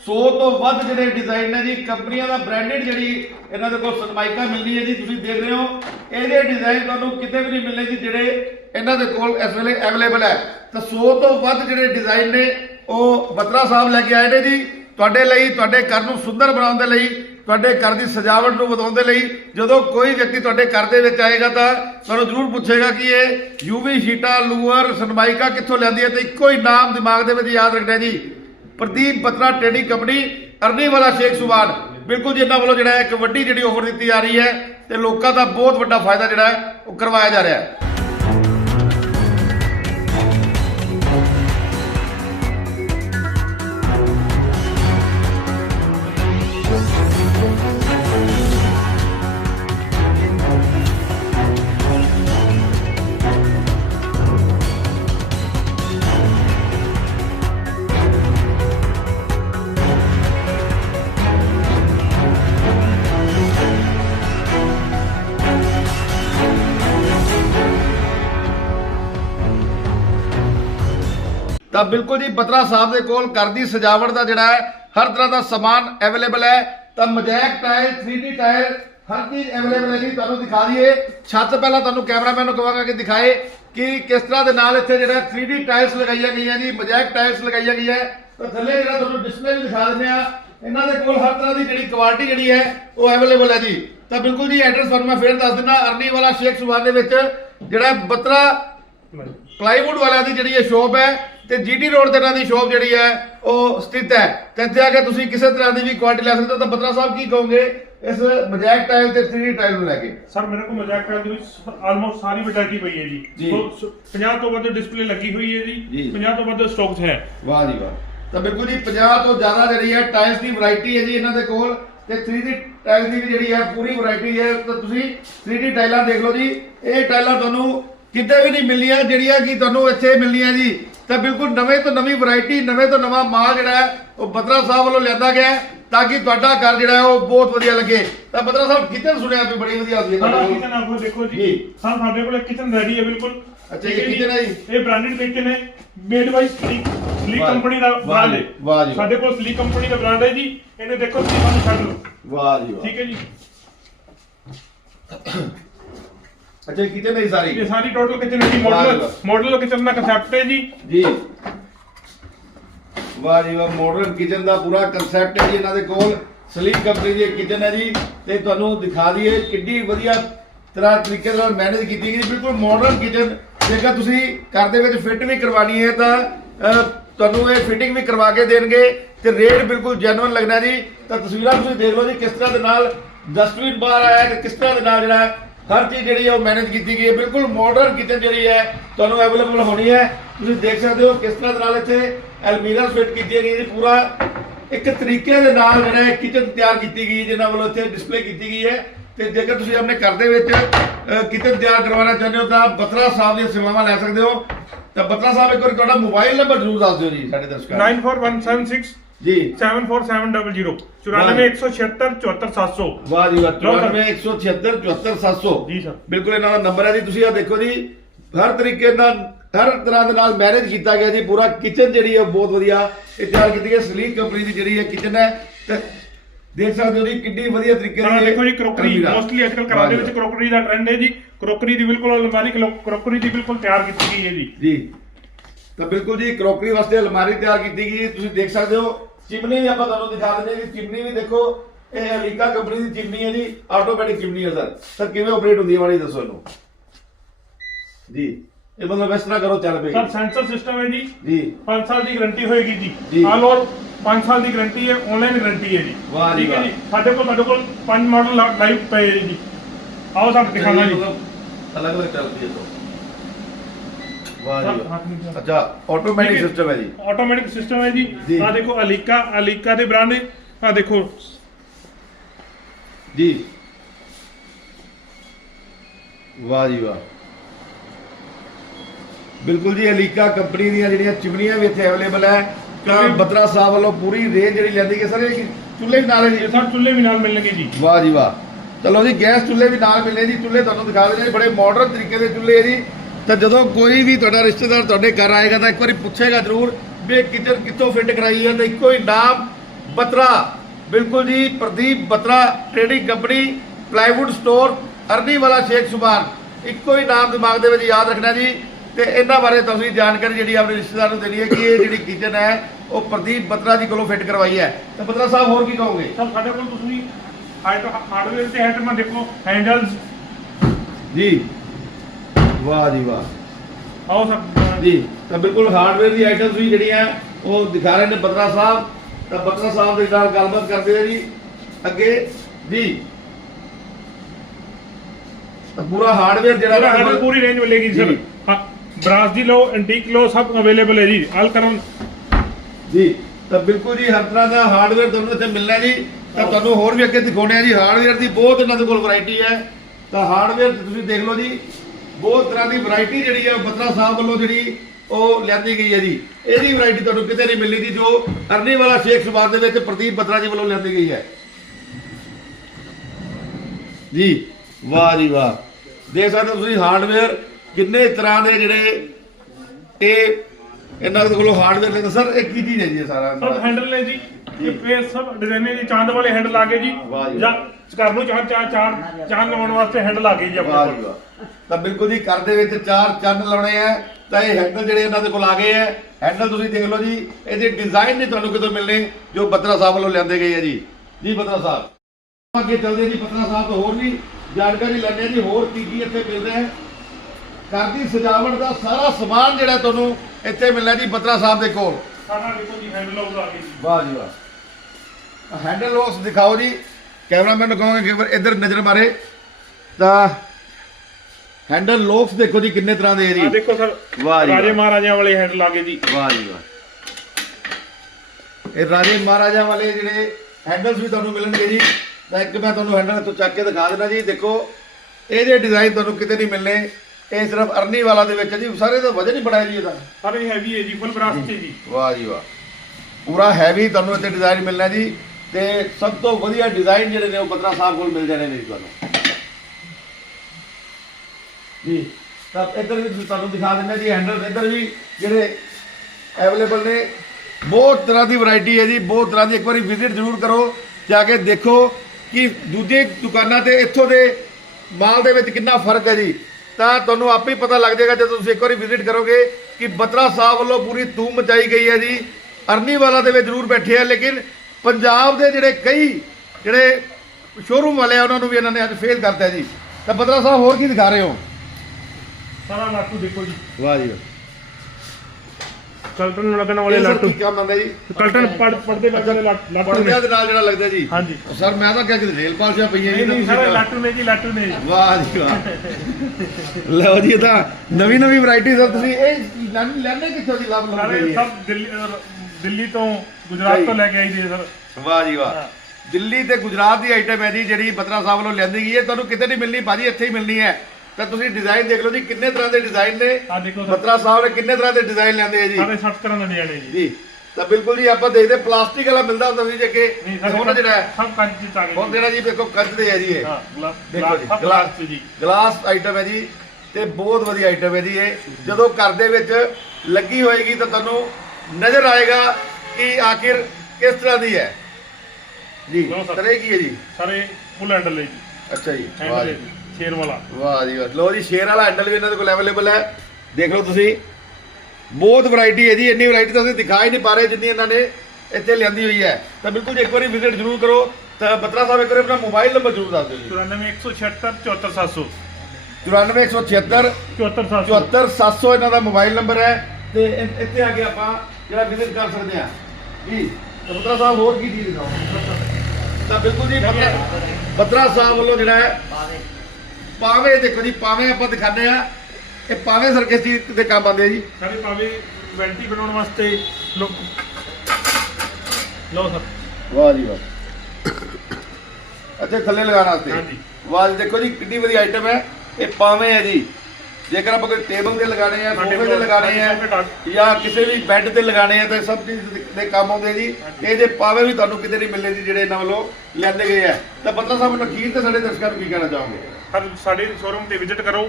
100 ਤੋਂ ਵੱਧ ਜਿਹੜੇ ਡਿਜ਼ਾਈਨ ਨੇ ਜੀ, ਕੰਪਨੀਆਂ ਦਾ ਬ੍ਰਾਂਡਡ ਜਿਹੜੀ ਇਹਨਾਂ ਦੇ ਕੋਲ ਸਨਮਾਈਕਾ ਮਿਲਣੀ ਹੈ ਜੀ, ਤੁਸੀਂ ਦੇਖ ਰਹੇ ਹੋ। ਇਹਦੇ ਡਿਜ਼ਾਈਨ ਤੁਹਾਨੂੰ ਕਿਤੇ ਵੀ ਨਹੀਂ ਮਿਲਣੇ ਜੀ, ਜਿਹੜੇ ਇਹਨਾਂ ਦੇ ਕੋਲ ਇਸ ਵੇਲੇ ਅਵੇਲੇਬਲ ਹੈ। ਤਾਂ 100 ਤੋਂ ਵੱਧ ਜਿਹੜੇ ਡਿਜ਼ਾਈਨ ਨੇ, ਉਹ ਬਤਰਾ ਸਾਹਿਬ ਲੈ ਕੇ ਆਏ ਨੇ ਜੀ, ਤੁਹਾਡੇ ਲਈ, ਤੁਹਾਡੇ ਘਰ ਨੂੰ ਸੁੰਦਰ ਬਣਾਉਣ ਦੇ ਲਈ। ਤੁਹਾਡੇ ਘਰ ਦੀ ਸਜਾਵਟ ਨੂੰ ਵਧਾਉਣ ਦੇ ਲਈ ਜਦੋਂ ਕੋਈ ਵਿਅਕਤੀ ਤੁਹਾਡੇ ਘਰ ਦੇ ਵਿੱਚ ਆਏਗਾ ਤਾਂ ਤੁਹਾਨੂੰ ਜ਼ਰੂਰ ਪੁੱਛੇਗਾ ਕਿ ਇਹ ਯੂਵੀ ਸ਼ੀਟਾ ਲੂਅਰ ਸਨਮਾਈਕਾ ਕਿੱਥੋਂ ਲੈਂਦੀ ਹੈ ਤੇ ਇੱਕੋ ਹੀ ਨਾਮ ਦਿਮਾਗ ਦੇ ਵਿੱਚ ਯਾਦ ਰੱਖਣਾ ਜੀ। Pradeep Batra trading company, Arniwala Sheikh ਸੁਬਾਨ ਬਿਲਕੁਲ ਜੀ, ਇਹਨਾਂ ਵੱਲੋਂ ਜਿਹੜਾ ਹੈ ਇੱਕ ਵੱਡੀ ਜਿਹੜੀ ਆਫਰ ਦਿੱਤੀ ਜਾ ਰਹੀ ਹੈ ਤੇ ਲੋਕਾਂ ਦਾ ਬਹੁਤ ਵੱਡਾ ਫਾਇਦਾ ਜਿਹੜਾ ਹੈ, ਉਹ ਕਰਵਾਇਆ ਜਾ ਰਿਹਾ ਹੈ। ਬਿਲਕੁਲ ਜੀ ਬਤਰਾ ਸਾਹਿਬ ਦੇ ਕੋਲ ਘਰ ਦੀ ਸਜਾਵਟ ਦਾ ਜਿਹੜਾ ਹੈ, ਹਰ ਤਰ੍ਹਾਂ ਦਾ ਸਮਾਨ ਅਵੇਲੇਬਲ ਹੈ। ਤਾਂ ਮਜੈਕ ਟਾਇਲ 3D ਟਾਇਲ, ਹਰ ਚੀਜ਼ ਅਵੇਲੇਬਲ ਹੈ ਜੀ, ਤੁਹਾਨੂੰ ਦਿਖਾ ਦਈਏ। ਛੱਤ ਪਹਿਲਾਂ ਤੁਹਾਨੂੰ ਕੈਮਰਾਮੈਨ ਨੂੰ ਕਹਾਂਗਾ ਕਿ ਦਿਖਾਏ ਕਿ ਕਿਸ ਤਰ੍ਹਾਂ ਦੇ ਨਾਲ ਇੱਥੇ ਜਿਹੜਾ 3D ਟਾਇਲਸ ਲਗਾਈਆਂ ਗਈਆਂ ਜੀ, ਮਜੈਕ ਟਾਇਲਸ ਲਗਾਈਆਂ ਗਈਆਂ। ਤਾਂ ਥੱਲੇ ਜਿਹੜਾ ਤੁਹਾਨੂੰ ਡਿਸਪਲੇ ਵੀ ਦਿਖਾ ਦਿੰਦੇ ਆ ਇਹਨਾਂ ਦੇ ਕੋਲ ਹਰ ਤਰ੍ਹਾਂ ਦੀ ਜਿਹੜੀ ਕੁਆਲਿਟੀ ਜਿਹੜੀ ਹੈ, ਉਹ ਅਵੇਲੇਬਲ ਹੈ ਜੀ। ਤਾਂ ਬਿਲਕੁਲ ਜੀ ਐਡਰੈਸ ਤੁਹਾਨੂੰ ਮੈਂ ਫੇਰ ਦੱਸ ਦਿੰਦਾ, ਅਰਨੀ ਵਾਲਾ ਸ਼ੇਖ ਸੁਬਾਨ ਦੇ ਵਿੱਚ ਜਿਹੜਾ ਬਤਰਾ ਪਲਾਈਵੁੱਡ ਵਾਲਿਆਂ ਦੀ ਜਿਹੜੀ ਇਹ ਸ਼ੋਪ ਹੈ ਤੇ ਜੀਟੀ ਰੋਡ ਤੇ ਇਹਨਾਂ ਦੀ ਸ਼ੋਪ ਜਿਹੜੀ ਹੈ ਉਹ ਸਥਿਤ ਹੈ। ਤੇ ਇੱਥੇ ਆ ਕੇ ਤੁਸੀਂ ਕਿਸੇ ਤਰ੍ਹਾਂ ਦੀ ਵੀ ਕੁਆਲਿਟੀ ਲੈ ਸਕਦੇ ਹੋ ਤਾਂ ਬਤਰਾ ਸਾਹਿਬ ਕੀ ਕਹੋਗੇ ਇਸ ਮਜੈਕ ਟਾਇਲ ਤੇ 3D ਟਾਇਲ ਨੂੰ ਲੈ ਕੇ? ਸਰ ਮੇਰੇ ਕੋਲ ਮਜ਼ਾਕ ਕਰਨ ਦੇ ਵਿੱਚ ਆਲਮੋਸਟ ਸਾਰੀ ਵੈਰਾਈਟੀ ਪਈ ਹੈ ਜੀ। ਜੀ। ਸੋ, 50 ਤੋਂ ਵੱਧ ਡਿਸਪਲੇ ਲੱਗੀ ਹੋਈ ਹੈ ਜੀ। ਜੀ। 50 ਤੋਂ ਵੱਧ ਸਟਾਕਸ ਹੈ। ਵਾਹ ਜੀ ਵਾਹ। ਤਾਂ ਬਿਲਕੁਲ ਜੀ 50 ਤੋਂ ਜ਼ਿਆਦਾ ਜਿਹੜੀ ਹੈ ਟਾਇਲਸ ਦੀ ਵੈਰਾਈਟੀ ਹੈ ਜੀ ਇਹਨਾਂ ਦੇ ਕੋਲ। ਤੇ 3D ਟਾਇਲ ਦੀ ਵੀ ਜਿਹੜੀ ਹੈ ਪੂਰੀ ਵੈਰਾਈਟੀ ਹੈ। ਤਾਂ ਤੁਸੀਂ 3D ਟਾਈਲਾਂ ਦੇਖ ਲਓ ਜੀ। ਇਹ ਟਾਈਲਾਂ ਤੁਹਾਨੂੰ ਕਿਤੇ ਵੀ ਨਹੀਂ ਮਿਲਣੀਆਂ ਜਿਹੜੀਆਂ ਕਿ ਤੁਹਾਨੂੰ ਇੱਥੇ ਮਿਲਣੀਆਂ ਜੀ। ਤਾਂ ਬਿਲਕੁਲ ਨਵੇਂ ਤੋਂ ਨਵੀਂ ਵੈਰਾਈਟੀ ਨਵੇਂ ਤੋਂ ਨਵਾਂ ਮਾਲ ਜਿਹੜਾ ਹੈ ਉਹ ਬਤਰਾ ਸਾਹਿਬ ਵੱਲੋਂ ਲਿਆਂਦਾ ਗਿਆ ਹੈ ਤਾਂ ਕਿ ਤੁਹਾਡਾ ਘਰ ਜਿਹੜਾ ਹੈ ਉਹ ਬਹੁਤ ਵਧੀਆ ਲੱਗੇ। ਤਾਂ ਬਤਰਾ ਸਾਹਿਬ ਕਿਚਨ ਸੁਣਿਆ ਵੀ ਬੜੀ ਵਧੀਆ ਹੁੰਦੀ ਹੈ ਸਾਡਾ ਤੁਹਾਡੇ ਕਿਚਨ ਕੋਲ ਆਪਕੋ ਦੇਖੋ ਜੀ। ਜੀ। ਸਰ ਸਾਡੇ ਕੋਲ ਕਿਚਨ ਰੈਡੀ ਹੈ ਬਿਲਕੁਲ। ਅੱਛਾ, ਇਹ ਠੀਕ kitchen ਹੈ ਜੀ? ਇਹ ਬ੍ਰਾਂਡਡ ਕਿਚਨ ਹੈ। ਮੇਡ ਬਾਈ ਸਲੀਕ ਸਲੀਕ ਵਾਹ ਜੀ, ਕੰਪਨੀ ਦਾ ਵਾਹ ਬ੍ਰਾਂਡ ਜੀ, ਹੈ। ਵਾਹ ਜੀ। ਸਾਡੇ ਕੋਲ ਸਲੀਕ ਕੰਪਨੀ ਦਾ ਬ੍ਰਾਂਡ ਹੈ ਜੀ। ਇਹਨੇ ਦੇਖੋ ਤੁਸੀਂ ਸਾਨੂੰ ਛੱਡ ਲਓ ਵਾਹ ਜੀ ਵਾਹ। ਠੀਕ ਹੈ ਜੀ। ਅੱਛਾ ਕਿਚਨ ਹੈ ਸਾਰੀ? ਇਹ ਸਾਰੀ ਟੋਟਲ ਕਿਚਨ ਜੀ ਮਾਡਲ। ਮਾਡਲ ਕਿਚਨ ਦਾ ਕਨਸੈਪਟ ਹੈ ਜੀ। ਜੀ। ਵਾਹ ਜੀ ਵਾਹ ਮਾਡਰਨ ਕਿਚਨ ਦਾ ਪੂਰਾ ਕਨਸੈਪਟ ਹੈ ਜੀ ਇਹਨਾਂ ਦੇ ਕੋਲ। ਸਲੀਪ ਕੰਪਨੀ ਦੀ ਕਿਚਨ ਹੈ ਜੀ। ਤੇ ਤੁਹਾਨੂੰ ਦਿਖਾ ਦਈਏ ਕਿੰਨੀ ਵਧੀਆ ਤਰ੍ਹਾਂ ਤਰੀਕੇ ਨਾਲ ਮੈਨੇਜ ਕੀਤੀ ਗਈ। ਬਿਲਕੁਲ ਮਾਡਰਨ ਕਿਚਨ ਜੇਕਰ ਤੁਸੀਂ ਘਰ ਦੇ ਵਿੱਚ ਫਿੱਟ ਵੀ ਕਰਵਾਣੀ ਹੈ ਤਾਂ ਤੁਹਾਨੂੰ ਇਹ ਫਿਟਿੰਗ ਵੀ ਕਰਵਾ ਕੇ ਦੇਣਗੇ। ਤੇ ਰੇਟ ਬਿਲਕੁਲ ਜੈਨੂਇਨ ਲੱਗਣਾ ਜੀ। ਤਾਂ ਤਸਵੀਰਾਂ ਤੁਸੀਂ ਦੇਖ ਲਓ ਜੀ ਕਿਸ ਤਰ੍ਹਾਂ ਦੇ ਨਾਲ ਡਸਟਬਿਨ ਬਾਹਰ ਆਇਆ ਹੈ ਕਿਸ ਤਰ੍ਹਾਂ ਦੇ ਨਾਲ ਜਿਹੜਾ ਹਰ ਚੀਜ਼ ਜਿਹੜੀ ਹੈ ਉਹ ਮੈਨੇਜ ਕੀਤੀ ਗਈ ਹੈ, ਬਿਲਕੁਲ ਮਾਡਰਨ ਕਿਚਨ ਜਿਹੜੀ ਹੈ, ਤੁਹਾਨੂੰ ਅਵੇਲੇਬਲ ਹੋਣੀ ਹੈ। ਤੁਸੀਂ ਦੇਖ ਸਕਦੇ ਹੋ ਕਿਸ ਤਰ੍ਹਾਂ ਦੇ ਨਾਲ ਇੱਥੇ ਐਲਮੀਰਾ ਫਿੱਟ ਕੀਤੀ ਗਈ ਹੈ ਪੂਰਾ ਇੱਕ ਤਰੀਕੇ ਦੇ ਨਾਲ ਜਿਹੜਾ ਹੈ ਕਿਚਨ ਤਿਆਰ ਕੀਤੀ ਗਈ ਜਿਹਨਾਂ ਵੱਲੋਂ ਇੱਥੇ ਡਿਸਪਲੇ ਕੀਤੀ ਗਈ ਹੈ। ਤੇ ਜੇਕਰ ਤੁਸੀਂ ਆਪਣੇ ਘਰ ਦੇ ਵਿੱਚ ਕਿਚਨ ਤਿਆਰ ਕਰਵਾਉਣਾ ਚਾਹੁੰਦੇ ਹੋ, ਤਾਂ ਬਤਰਾ ਸਾਹਿਬ ਦੀਆਂ ਸੇਵਾਵਾਂ ਲੈ ਸਕਦੇ ਹੋ। ਤਾਂ ਬਤਰਾ ਸਾਹਿਬ ਇੱਕ ਵਾਰੀ ਤੁਹਾਡਾ ਮੋਬਾਈਲ ਨੰਬਰ ਜ਼ਰੂਰ ਦੱਸ ਦਿਓ ਜੀ, ਸਾਡੇ ਦਰਸ਼ਕਾਂ 94176 ਜੀ। 74700 94176 74700 ਵਾਹ ਜੀ। ਵਾਹ ਲਓ ਸਰ। 9176 74700 ਜੀ ਸਰ। ਬਿਲਕੁਲ ਇਹਨਾਂ ਦਾ ਨੰਬਰ ਹੈ ਜੀ। ਤੁਸੀਂ ਆ ਦੇਖੋ ਜੀ ਹਰ ਤਰੀਕੇ ਨਾਲ ਹਰ ਤਰ੍ਹਾਂ ਦੇ ਨਾਲ ਮੈਨੇਜ ਕੀਤਾ ਗਿਆ ਜੀ। ਪੂਰਾ ਕਿਚਨ ਜਿਹੜੀ ਹੈ ਬਹੁਤ ਵਧੀਆ ਇਹ ਤਿਆਰ ਕੀਤੀ ਗਈ ਸਲੀਕ ਕੰਪਨੀ ਦੀ ਜਿਹੜੀ ਹੈ ਕਿਚਨ ਹੈ। ਤੇ ਦੇਖ ਸਕਦੇ ਹੋ ਜੀ ਕਿੰਨੀ ਵਧੀਆ ਤਰੀਕੇ ਇਹ ਦੇਖੋ ਜੀ ਕਰੋਕਰੀ। ਮੋਸਟਲੀ ਅੱਜਕੱਲ ਘਰਾਂ ਦੇ ਵਿੱਚ ਕਰੋਕਰੀ ਦਾ ਟ੍ਰੈਂਡ ਹੈ ਜੀ। ਕਰੋਕਰੀ ਦੀ ਬਿਲਕੁਲ ਅਲਮਾਰੀ ਕਰੋਕਰੀ ਦੀ ਬਿਲਕੁਲ ਤਿਆਰ ਕੀਤੀ ਗਈ ਹੈ ਜੀ। ਜੀ। ਤਾਂ ਬਿਲਕੁਲ ਜੀ ਕਰੋਕਰੀ ਵਾਸਤੇ ਅਲਮਾਰੀ ਤਿਆਰ ਕੀਤੀ ਗਈ ਤੁਸੀਂ ਦੇਖ ਸਕਦੇ ਹੋ ਚਿਮਨੀ ਵੀ ਆਪਾਂ ਤੁਹਾਨੂੰ ਦਿਖਾ ਦਿੰਦੇ ਹਾਂ ਜੀ ਚਿਮਨੀ ਵੀ ਦੇਖੋ ਇਹ ਅਲੀਕਾ ਕੰਪਨੀ ਦੀ ਚਿਮਨੀ ਹੈ ਜੀ ਆਟੋਮੈਟਿਕ ਚਿਮਨੀ ਹੈ ਸਰ। ਸਰ ਕਿਵੇਂ ਆਪਰੇਟ ਹੁੰਦੀ ਹੈ ਮਾੜੀ ਦੱਸੋ ਇਹਨੂੰ? ਜੀ ਇਹ ਮਤਲਬ ਇਸ ਤਰ੍ਹਾਂ ਕਰੋ ਚੱਲ ਪਈ ਸਰ ਸੈਂਸਰ ਸਿਸਟਮ ਹੈ ਜੀ। ਜੀ। 5 ਸਾਲ ਦੀ ਗਾਰੰਟੀ ਹੋਏਗੀ ਜੀ। ਜੀ। ਆਲ ਓਵਰ 5 ਸਾਲ ਦੀ ਗਾਰੰਟੀ ਹੈ ਆਨਲਾਈਨ ਗਾਰੰਟੀ ਹੈ ਜੀ। ਵਾਹ ਜੀ ਠੀਕ ਹੈ ਵਾਹ। ਜੀ। ਸਾਡੇ ਕੋਲ ਤੁਹਾਡੇ ਕੋਲ ਪੰਜ ਮਾਡਲ ਲਾਈਵ ਪਏ ਹੈ ਜੀ। ਆਓ ਸਭ ਦਿਖਾਣਾ ਜੀ। ਮਤਲਬ ਅਲੱਗ ਅਲੱਗ ਚੱਲਦੀ ਹੈ ਤੋਂ ਵਾਹ ਜੀ ਵਾਹ। ਅੱਛਾ ਆਟੋਮੈਟਿਕ ਠੀਕ ਹੈ। ਸਿਸਟਮ ਹੈ ਜੀ। ਆਟੋਮੈਟਿਕ ਸਿਸਟਮ ਹੈ ਜੀ। ਜੀ। ਆ ਦੇਖੋ ਅਲੀਕਾ ਅਲੀਕਾ ਦੇ ਬ੍ਰਾਂਡ ਆ ਦੇਖੋ। ਜੀ। ਵਾਹ ਜੀ ਵਾਹ। ਬਿਲਕੁਲ ਜੀ ਅਲੀਕਾ ਕੰਪਨੀ ਦੀਆਂ ਜਿਹੜੀਆਂ ਚਿਮਨੀਆਂ ਵੀ ਇੱਥੇ ਅਵੇਲੇਬਲ ਹੈ। ਤਾਂ ਕਿਉਂਕਿ- ਬਤਰਾ ਸਾਹਿਬ ਵੱਲੋਂ ਪੂਰੀ ਰੇਂਜ ਜਿਹੜੀ ਲੈਂਦੀ ਹੈ ਸਰ ਇਹ ਚੁੱਲ੍ਹੇ ਵੀ ਨਾਲ ਹੈ ਇਹ ਚੁੱਲ੍ਹੇ ਵੀ ਨਾਲ ਮਿਲਣਗੇ ਜੀ। ਵਾਹ ਜੀ ਵਾਹ। ਚਲੋ ਜੀ ਗੈਸ ਚੁੱਲ੍ਹੇ ਵੀ ਨਾਲ ਮਿਲਨੇ ਜੀ। ਚੁੱਲ੍ਹੇ ਤੁਹਾਨੂੰ ਦਿਖਾ ਦਿੰਦੇ ਬੜੇ ਮਾਡਰਨ ਤਰੀਕੇ ਦੇ ਚੁੱਲ੍ਹੇ ਹੈ ਜੀ। ਤਾਂ ਜਦੋਂ ਕੋਈ ਵੀ ਤੁਹਾਡਾ ਰਿਸ਼ਤੇਦਾਰ ਤੁਹਾਡੇ ਘਰ ਆਏਗਾ ਤਾਂ ਇੱਕ ਵਾਰੀ ਪੁੱਛੇਗਾ ਜ਼ਰੂਰ ਵੀ ਇਹ ਕਿਚਨ ਕਿੱਥੋਂ ਫਿੱਟ ਕਰਾਈ ਹੈ ਤਾਂ ਇੱਕੋ ਹੀ ਨਾਮ ਬਤਰਾ। ਬਿਲਕੁਲ ਜੀ Pradeep Batra trading company plywood store Arniwala Sheikh Subhan. ਇੱਕੋ ਹੀ ਨਾਮ ਦਿਮਾਗ ਦੇ ਵਿੱਚ ਯਾਦ ਰੱਖਣਾ ਜੀ। ਤੇ ਇਹਨਾਂ ਬਾਰੇ ਤੁਸੀਂ ਜਾਣਕਾਰੀ ਜਿਹੜੀ ਆਪਣੇ ਰਿਸ਼ਤੇਦਾਰ ਨੂੰ ਦੇਣੀ ਹੈ ਕਿ ਇਹ ਜਿਹੜੀ ਕਿਚਨ ਹੈ ਉਹ ਪ੍ਰਦੀਪ ਬਤਰਾ ਜੀ ਕੋਲੋਂ ਫਿੱਟ ਕਰਵਾਈ ਹੈ। ਤਾਂ ਬਤਰਾ ਸਾਹਿਬ ਹੋਰ ਕੀ ਕਹੋਗੇ? ਸਰ ਸਾਡੇ ਕੋਲ ਤੁਸੀਂ ਹਾਰਡਵੇਅਰ ਤੇ ਆਈਟਮਾਂ ਦੇਖੋ ਹੈਂਡਲਸ ਜੀ। ਵਾਹ ਜੀ ਵਾਹ। ਆਓ ਸਰ। ਜੀ ਤਾਂ ਬਿਲਕੁਲ ਹਾਰਡਵੇਅਰ ਦੀ ਆਈਟਮਸ ਵੀ ਜਿਹੜੀਆਂ ਉਹ ਦਿਖਾ ਰਹੇ ਨੇ ਬਤਰਾ ਸਾਹਿਬ। ਤਾਂ ਬਤਰਾ ਸਾਹਿਬ ਦੇ ਨਾਲ ਗੱਲਬਾਤ ਕਰਦੇ ਆ ਜੀ। ਅੱਗੇ ਜੀ। ਤਾਂ ਪੂਰਾ ਹਾਰਡਵੇਅਰ ਜਿਹੜਾ ਹੈਂਡਲ ਪੂਰੀ ਰੇਂਜ ਮਿਲੇਗੀ ਸਰ। ਜੀ। ਹਾਂ ਬ੍ਰਾਸ ਦੀ ਲੋ ਐਂਟੀਕ ਲੋ ਸਭ ਅਵੇਲੇਬਲ ਹੈ ਜੀ। ਆਲ ਕਰਨ। ਜੀ ਤਾਂ ਬਿਲਕੁਲ ਜੀ ਹਰ ਤਰ੍ਹਾਂ ਦਾ ਹਾਰਡਵੇਅਰ ਤੁਹਾਨੂੰ ਇੱਥੇ ਮਿਲਣਾ ਜੀ। ਤਾਂ ਤੁਹਾਨੂੰ ਹੋਰ ਵੀ ਅੱਗੇ ਦਿਖਾਉਣੇ ਆ ਜੀ। ਹਾਰਡਵੇਅਰ ਦੀ ਬਹੁਤ ਇਹਨਾਂ ਦੇ ਕੋਲ ਵੈਰਾਈਟੀ ਹੈ। ਤਾਂ ਹਾਰਡਵੇਅਰ ਤੁਸੀਂ ਦੇਖ ਲਓ ਜੀ। ਬਹੁਤ ਤਰ੍ਹਾਂ ਦੀ ਵੈਰਾਈਟੀ ਜਿਹੜੀ ਹੈ ਬਤਰਾ ਸਾਹਿਬ ਵੱਲੋਂ ਜਿਹੜੀ ਉਹ ਲਿਆਂਦੀ ਗਈ ਹੈ ਜੀ। ਇਹਦੀ ਵੈਰਾਈਟੀ ਤੁਹਾਨੂੰ ਕਿਤੇ ਨਹੀਂ ਮਿਲਣੀ ਜੀ ਜੋ ਅਰਨੀ ਵਾਲਾ ਸ਼ੇਖ ਸੁਬਾਨ ਦੇ ਵਿੱਚ ਪ੍ਰਦੀਪ ਬਤਰਾ ਜੀ ਵੱਲੋਂ ਲਿਆਂਦੀ ਗਈ ਹੈ। ਜੀ ਵਾਹ ਜੀ ਵਾਹ। ਦੇਖ ਸਕਦੇ ਤੁਸੀਂ ਹਾਰਡਵੇਅਰ ਕਿੰਨੇ ਤਰ੍ਹਾਂ ਦੇ ਜਿਹੜੇ ਇਹ ਇਹਨਾਂ ਦੇ ਕੋਲੋਂ ਹਾਰਡਵੇਅਰ ਨੇ ਸਰ ਇਹ ਕੀ ਚੀਜ਼ ਹੈ ਜੀ ਇਹ ਸਾਰਾ? ਸਭ ਹੈਂਡਲ ਨੇ ਜੀ ਇਹ ਫੇਸ ਸਭ ਡਿਜ਼ਾਈਨੇ ਜੀ ਚਾਂਦ ਵਾਲੇ ਹੈਂਡਲ ਆ ਗਏ ਜੀ। ਜੀ। ਘਰ ਨੂੰ ਚਾਰ ਚਾਰ ਚਾਰ ਲਗਾਉਣ ਵਾਸਤੇ ਹੈਂਡਲ ਆ ਗਏ ਜੀ ਆਪਣੇ ਕੋਲ। ਤਾਂ ਬਿਲਕੁਲ ਜੀ ਘਰ ਦੇ ਵਿੱਚ ਚਾਰ ਚੰਨ ਲਾਉਣੇ ਆ ਤਾਂ ਇਹ ਹੈਂਡਲ ਜਿਹੜੇ ਇਹਨਾਂ ਦੇ ਕੋਲ ਆ ਗਏ ਆ। ਹੈਂਡਲ ਤੁਸੀਂ ਦੇਖ ਲਓ ਜੀ ਇਹਦੇ ਡਿਜ਼ਾਈਨ ਨਹੀਂ ਤੁਹਾਨੂੰ ਕਿਤੋਂ ਮਿਲਣੇ ਜੋ ਬਤਰਾ ਸਾਹਿਬ ਵੱਲੋਂ ਲਿਆਂਦੇ ਗਏ ਆ ਜੀ। ਜੀ ਬਤਰਾ ਸਾਹਿਬ। ਅੱਗੇ ਚੱਲਦੇ ਜੀ ਬਤਰਾ ਸਾਹਿਬ ਤੋਂ ਹੋਰ ਵੀ ਜਾਣਕਾਰੀ ਲੈਣੇ ਜੀ ਹੋਰ ਕੀ ਕੀ ਇੱਥੇ ਮਿਲ ਰਿਹਾ ਹੈ। ਘਰ ਦੀ ਸਜਾਵਟ ਦਾ ਸਾਰਾ ਸਮਾਨ ਜਿਹੜਾ ਤੁਹਾਨੂੰ ਇੱਥੇ ਮਿਲਣਾ ਜੀ ਬਤਰਾ ਸਾਹਿਬ ਦੇ ਕੋਲ। ਸਾਡਾ ਦੇਖੋ ਜੀ ਹੈਂਡਲ ਹਾਊਸ ਆ ਗਏ ਜੀ। ਵਾਹ ਜੀ ਵਾਹ। ਹੈਂਡਲ ਲੋਕਸ ਦਿਖਾਓ ਜੀ। ਕੈਮਰਾਮੈਨ ਨੂੰ ਕਹਾਂਗੇ ਕਿ ਇੱਧਰ ਨਜ਼ਰ ਮਾਰੇ। ਤਾਂ ਹੈਂਡਲ ਲੋਕਸ ਦੇਖੋ ਜੀ ਕਿੰਨੇ ਤਰ੍ਹਾਂ ਦੇ ਆ ਜੀ। ਦੇਖੋ ਸਰ ਵਾਹ ਜੀ ਰਾਜੇ ਵਾਹ। ਮਹਾਰਾਜਿਆਂ ਵਾਲੇ ਹੈਂਡਲ ਆ ਗਏ ਜੀ। ਵਾਹ ਜੀ ਵਾਹ। ਇਹ ਰਾਜੇ ਮਹਾਰਾਜਾ ਵਾਲੇ ਜਿਹੜੇ ਹੈਂਡਲਸ ਵੀ ਤੁਹਾਨੂੰ ਮਿਲਣਗੇ ਜੀ। ਤਾਂ ਇੱਕ ਮੈਂ ਤੁਹਾਨੂੰ ਹੈਂਡਲ ਤੋਂ ਚੱਕ ਕੇ ਦਿਖਾ ਦੇਣਾ ਜੀ। ਦੇਖੋ ਇਹਦੇ ਡਿਜ਼ਾਈਨ ਤੁਹਾਨੂੰ ਕਿਤੇ ਨਹੀਂ ਮਿਲਣੇ। ਇਹ ਸਿਰਫ ਅਰਨੀ ਵਾਲਾ ਦੇ ਵਿੱਚ ਹੈ ਜੀ। ਸਾਰੇ ਦਾ ਵਜਨ ਹੀ ਬੜਾ ਹੈ ਜੀ ਇਹਦਾ। ਸਰ ਇਹ ਹੈਵੀ ਹੈ ਜੀ ਫੁੱਲ ਬ੍ਰਾਸ ਤੇ ਜੀ। ਵਾਹ ਜੀ ਵਾਹ। ਪੂਰਾ ਹੈਵੀ ਤੁਹਾਨੂੰ ਇੱਥੇ ਡਿਜ਼ਾਈਨ ਮਿਲਣਾ ਜੀ। ਤੇ ਸਭ ਤੋਂ ਵਧੀਆ ਡਿਜ਼ਾਈਨ ਜਿਹੜੇ ਨੇ ਉਹ ਬਤਰਾ ਸਾਹਿਬ ਕੋਲ ਮਿਲ ਜਾਣੇ ਨੇ ਜੀ ਤੁਹਾਨੂੰ। ਜੀ। ਤਾਂ ਇੱਧਰ ਵੀ ਤੁਹਾਨੂੰ ਦਿਖਾ ਦਿੰਦੇ ਜੀ ਹੈਂਡਲ ਇੱਧਰ ਵੀ ਜਿਹੜੇ ਅਵੇਲੇਬਲ ਨੇ। ਬਹੁਤ ਤਰ੍ਹਾਂ ਦੀ ਵੈਰਾਈਟੀ ਹੈ ਜੀ, ਬਹੁਤ ਤਰ੍ਹਾਂ ਦੀ ਇੱਕ ਵਾਰੀ ਵਿਜ਼ਿਟ ਜ਼ਰੂਰ ਕਰੋ, ਜਾ ਕੇ ਦੇਖੋ ਕਿ ਦੂਜੇ ਦੁਕਾਨਾਂ ਤੇ, ਇੱਥੋਂ ਦੇ ਮਾਲ ਦੇ ਵਿੱਚ ਕਿੰਨਾ ਫ਼ਰਕ ਹੈ ਜੀ। ਤਾਂ ਤੁਹਾਨੂੰ ਆਪੇ ਹੀ ਪਤਾ ਲੱਗ ਜਾਏਗਾ, ਜਦੋਂ ਤੁਸੀਂ ਇੱਕ ਵਾਰੀ ਵਿਜ਼ਿਟ ਕਰੋਗੇ, ਕਿ ਬਤਰਾ ਸਾਹਿਬ ਵੱਲੋਂ ਪੂਰੀ ਧੂਮ ਮਚਾਈ ਗਈ ਹੈ ਜੀ। ਅਰਨੀ ਵਾਲਾ ਦੇ ਵਿੱਚ ਜ਼ਰੂਰ ਬੈਠੇ ਆ, ਲੇਕਿਨ ਪੰਜਾਬ ਦੇ ਜਿਹੜੇ ਕਈ ਜਿਹੜੇ ਸ਼ੋਰੂਮ ਵਾਲੇ ਆ, ਉਹਨਾਂ ਨੂੰ ਵੀ ਇਹਨਾਂ ਨੇ ਅੱਜ ਫੇਲ ਕਰਤਾ ਜੀ। ਤਾਂ ਬਦਰਾ ਸਾਹਿਬ, ਹੋਰ ਕੀ ਦਿਖਾ ਰਹੇ ਹੋ? ਸਾਰਾ ਲਾਟੂ ਦੇਖੋ ਜੀ। ਵਾਹ ਜੀ ਕਲਟਨ ਨੂੰ ਲੱਗਣ ਵਾਲੇ ਇਹ ਸਰ ਲਾਟੂ। ਕੀ ਕੰਮ ਆਉਂਦਾ ਜੀ ਕਲਟਨ ਪੜ ਪੜਦੇ ਵਾਲੇ ਲਾਟੂ ਨੇ। ਦੇ ਨਾਲ ਜਿਹੜਾ ਲੱਗਦਾ ਜੀ। ਹਾਂਜੀ। ਸਰ ਮੈਂ ਤਾਂ ਕਿਹਾ ਕਿ ਰੇਲ ਪਾਸਿਆ ਪਈਆਂ ਜੀ ਨਹੀਂ ਨਹੀਂ ਸਾਰੇ ਲਾਟੂ ਨੇ ਜੀ ਲਾਟੂ ਨੇ ਜੀ। ਵਾਹ ਜੀ ਵਾਹ। ਲਓ ਜੀ ਇਹ ਤਾਂ ਨਵੀਂ ਨਵੀਂ ਵੈਰਾਈਟੀ ਸਰ ਤੁਸੀਂ ਇਹ ਲੈਣ- ਲੈਣੇ ਕਿੱਥੋਂ ਦੀ ਲੱਭ ਸਾਰੇ ਲਓਗੇ ਸਭ ਦਿੱਲੀ ਅਹ ਦਿੱਲੀ ਤੋਂ ਗੁਜਰਾਤ ਤੋਂ ਲੈ ਕੇ ਆਈ ਦੀ ਹੈ ਸਰ। ਵਾਹ ਜੀ ਵਾਹ। ਦਿੱਲੀ ਤੇ ਗੁਜਰਾਤ ਦੀ ਆਈਟਮ ਹੈ ਜੀ ਜਿਹੜੀ ਬਤਰਾ ਸਾਹਿਬ ਵੱਲੋਂ ਲੈਂਦੀ ਗਈ ਹੈ। ਤੁਹਾਨੂੰ ਕਿਤੇ ਨਹੀਂ ਮਿਲਣੀ ਭਾਜੀ ਇੱਥੇ ਹੀ ਮਿਲਣੀ ਹੈ। ਤਾਂ ਤੁਸੀਂ ਡਿਜ਼ਾਈਨ ਦੇਖ ਲਓ ਜੀ ਕਿੰਨੇ ਤਰ੍ਹਾਂ ਦੇ ਡਿਜ਼ਾਈਨ ਨੇ। ਆ ਦੇਖੋ ਸਰ। ਬਤਰਾ ਸਾਹਿਬ ਨੇ ਕਿੰਨੇ ਤਰ੍ਹਾਂ ਦੇ ਡਿਜ਼ਾਈਨ ਲੈਂਦੇ ਆ ਜੀ। ਸਾਰੇ ਸੱਤ ਤਰ੍ਹਾਂ ਦੇ ਹੈ ਜੀ। ਜੀ ਤਾਂ ਬਿਲਕੁਲ ਜੀ ਆਪਾਂ ਦੇਖਦੇ ਪਲਾਸਟਿਕ ਵਾਲਾ ਮਿਲਦਾ ਹੁੰਦਾ ਸੀ ਜੇ ਅੱਗੇ। ਨਹੀਂ ਤੇ ਹੁਣ ਜਿਹੜਾ ਹੈ। ਸਭ ਕੰਚ ਚ ਆ ਗਏ ਹੁਣ ਜਿਹੜਾ ਜੀ ਦੇਖੋ ਕੱਚ ਦੇ ਹੈ ਜੀ ਇਹ। ਹਾਂ ਗਲਾਸ ਦੇਖੋ ਜੀ ਗਲਾਸ ਗਲਾਸ ਚ ਜੀ। ਗਲਾਸ ਆਈਟਮ ਹੈ ਜੀ ਤੇ ਬਹੁਤ ਵਧੀਆ ਆਈਟਮ ਹੈ ਜੀ ਇਹ। ਜਦੋਂ ਘਰ ਦੇ ਵਿੱਚ ਲੱਗੀ ਹੋਏਗੀ ਤਾਂ ਤੁਹਾਨੂੰ ਨਜ਼ਰ ਆਏਗਾ ਕਿ ਆਖਿਰ ਕਿਸ ਤਰ੍ਹਾਂ ਦੀ ਹੈ। ਜੀ ਲਓ ਸਰ। ਕੀ ਹੈ ਜੀ? ਸਾਰੇ ਫੁੱਲ ਹੈਂਡਲ ਹੈ ਜੀ। ਅੱਛਾ ਜੀ ਵਾਹ ਹੈਂਡਲ ਹੈ ਜੀ। ਜੀ। ਸ਼ੇਰ ਵਾਲਾ। ਵਾਹ ਜੀ ਵਾਹ। ਲੋ ਜੀ ਸ਼ੇਰ ਵਾਲਾ ਹੈਂਡਲ ਵੀ ਇਹਨਾਂ ਦੇ ਕੋਲ ਅਵੇਲੇਬਲ ਹੈ। ਦੇਖ ਲਓ ਤੁਸੀਂ। ਬਹੁਤ ਵੈਰਾਈਟੀ ਹੈ ਜੀ ਇੰਨੀ ਵੈਰਾਈਟੀ ਤਾਂ ਅਸੀਂ ਦਿਖਾ ਹੀ ਨਹੀਂ ਪਾ ਰਹੇ ਜਿੰਨੀ ਇਹਨਾਂ ਨੇ ਇੱਥੇ ਲਿਆਂਦੀ ਹੋਈ ਹੈ। ਤਾਂ ਬਿਲਕੁਲ ਜੀ ਇੱਕ ਵਾਰੀ ਵਿਜ਼ਿਟ ਜ਼ਰੂਰ ਕਰੋ। ਤਾਂ ਬਤਰਾ ਸਾਹਿਬ ਇੱਕ ਵਾਰੀ ਆਪਣਾ ਮੋਬਾਈਲ ਨੰਬਰ ਜ਼ਰੂਰ ਦੱਸ ਦਿਓ ਜੀ। 94176 74700 94176 74700 74700 ਇਹਨਾਂ ਦਾ ਮੋਬਾਈਲ ਨੰਬਰ ਹੈ। ਤੇ ਇੱਥੇ ਆ ਕੇ ਆਪਾਂ ਜਿਹੜਾ ਵਿਜ਼ਿਟ ਕਰ ਸਕਦੇ ਹਾਂ। ਜੀ ਤਾਂ ਬਤਰਾ ਸਾਹਿਬ ਹੋਰ ਕੀ ਚੀਜ਼ ਦਿਖਾਓ? ਤਾਂ ਬਿਲਕੁਲ ਜੀ ਬਤਰਾ ਸਾਹਿਬ ਵੱਲੋਂ ਜਿਹੜਾ ਹੈ ਪਾਵੇ ਦੇਖੋ ਜੀ ਪਾਵੇ ਆਪਾਂ ਦਿਖਾਉਂਦੇ ਆ ਇਹ ਪਾਵੇ ਸਰ ਕਿਸ ਚੀਜ਼ ਦੇ ਕੰਮ ਆਉਂਦੇ ਆ ਜੀ। ਸਾਰੇ ਪਾਵੇ ਵੈਂਟੀ ਬਣਾਉਣ ਵਾਸਤੇ ਲੋ ਲੋ ਸਰ। ਵਾਹ ਜੀ ਵਾਹ। ਅੱਛਾ ਥੱਲੇ ਲਗਾਉਣ ਵਾਸਤੇ। ਹਾਂਜੀ। ਵਾਹ ਜੀ ਦੇਖੋ ਜੀ ਕਿੰਨੀ ਵਧੀਆ ਆਈਟਮ ਹੈ। ਇਹ ਪਾਵੇਂ ਹੈ ਜੀ। ਜੇਕਰ ਆਪਾਂ ਕੋਈ ਟੇਬਲ ਤੇ ਲਗਾਣੇ ਆ ਸੋਫੇ ਤੇ ਲਗਾਣੇ ਆ ਜਾਂ ਕਿਸੇ ਵੀ ਬੈੱਡ ਤੇ ਲਗਾਣੇ ਆ ਤਾਂ ਸਭ ਚੀਜ਼ ਦੇ- ਕੰਮ ਆਉਂਦੇ ਜੀ। ਇਹ ਜੇ ਪਾਵੇ ਵੀ ਤੁਹਾਨੂੰ ਕਿਤੇ ਨਹੀਂ ਮਿਲਣੇ ਜੀ ਜਿਹੜੇ ਇਹਨਾਂ ਵੱਲੋਂ ਲਿਆਂਦੇ ਗਏ ਆ। ਤਾਂ ਪਤਲਾ ਸਾਹਿਬ ਨੂੰ ਅਖੀਰ ਤੇ ਸਾਡੇ ਦਰਸ਼ਕਾਂ ਨੂੰ ਕੀ ਕਹਿਣਾ ਚਾਹੋਗੇ? ਹਰ ਸਾਡੇ ਸ਼ੋਰੂਮ ਤੇ ਵਿਜ਼ਿਟ ਕਰੋ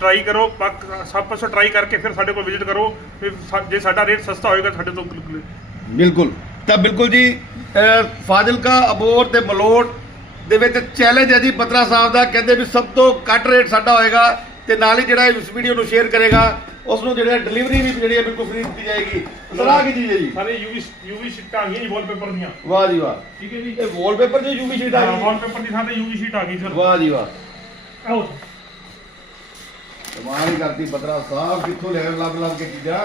ਟਰਾਈ ਕਰੋ ਪੱਕ ਸਭ ਪਾਸੋਂ ਟਰਾਈ ਕਰਕੇ ਫਿਰ ਸਾਡੇ ਕੋਲ ਵਿਜ਼ਿਟ ਕਰੋ। ਫਿਰ ਜੇ ਸਾਡਾ ਰੇਟ ਸਸਤਾ ਹੋਏਗਾ ਸਾਡੇ ਤੋਂ ਬਿਲਕੁਲ ਬਿਲਕੁਲ। ਤਾਂ ਬਿਲਕੁਲ ਜੀ ਫਾਜ਼ਿਲਕਾ ਅਬੋਰ ਤੇ ਮਲੋਟ ਦੇ ਵਿੱਚ ਚੈਲੰਜ ਹੈ ਜੀ ਪਤਰਾ ਸਾਹਿਬ ਦਾ। ਕਹਿੰਦੇ ਵੀ ਸਭ ਤੋਂ ਘੱਟ ਰੇਟ ਸਾਡਾ ਹੋਏਗਾ ਤੇ ਨਾਲ ਹੀ ਜਿਹੜਾ ਇਸ ਵੀਡੀਓ ਨੂੰ ਸ਼ੇਅਰ ਕਰੇਗਾ ਉਸ ਨੂੰ ਜਿਹੜਾ ਡਿਲੀਵਰੀ ਵੀ ਜਿਹੜੀ ਹੈ ਬਿਲਕੁਲ ਫ੍ਰੀ ਦਿੱਤੀ ਜਾਏਗੀ। ਸਰ ਆਹ ਕੀ ਚੀਜ਼ ਹੈ ਜੀ? ਸਾਰੇ ਯੂਵੀ ਯੂਵੀ ਸ਼ੀਟਾਂ ਆ ਗਈਆਂ ਜੀ ਵਾਲਪੇਪਰ ਦੀਆਂ। ਵਾਹ ਜੀ ਵਾਹ। ਠੀਕ ਹੈ ਜੀ? ਇਹ ਵਾਲਪੇਪਰ ਜੋ ਯੂਵੀ ਸ਼ੀਟ ਆ ਗਈ ਵਾਲਪੇਪਰ ਦੀ ਥਾਂ ਤੇ ਯੂਵੀ ਸ਼ੀਟ ਆ ਗਈ ਸਰ ਵਾਹ ਜੀ ਵਾਹ। ਆਓ। ਕਮਾਲ ਹੀ ਕਰਤੀ ਪਤਰਾ ਸਾਹਿਬ ਕਿੱਥੋਂ ਲੈ ਲੱਭ ਲੱਭ ਕੇ ਚੀਜ਼ਾਂ।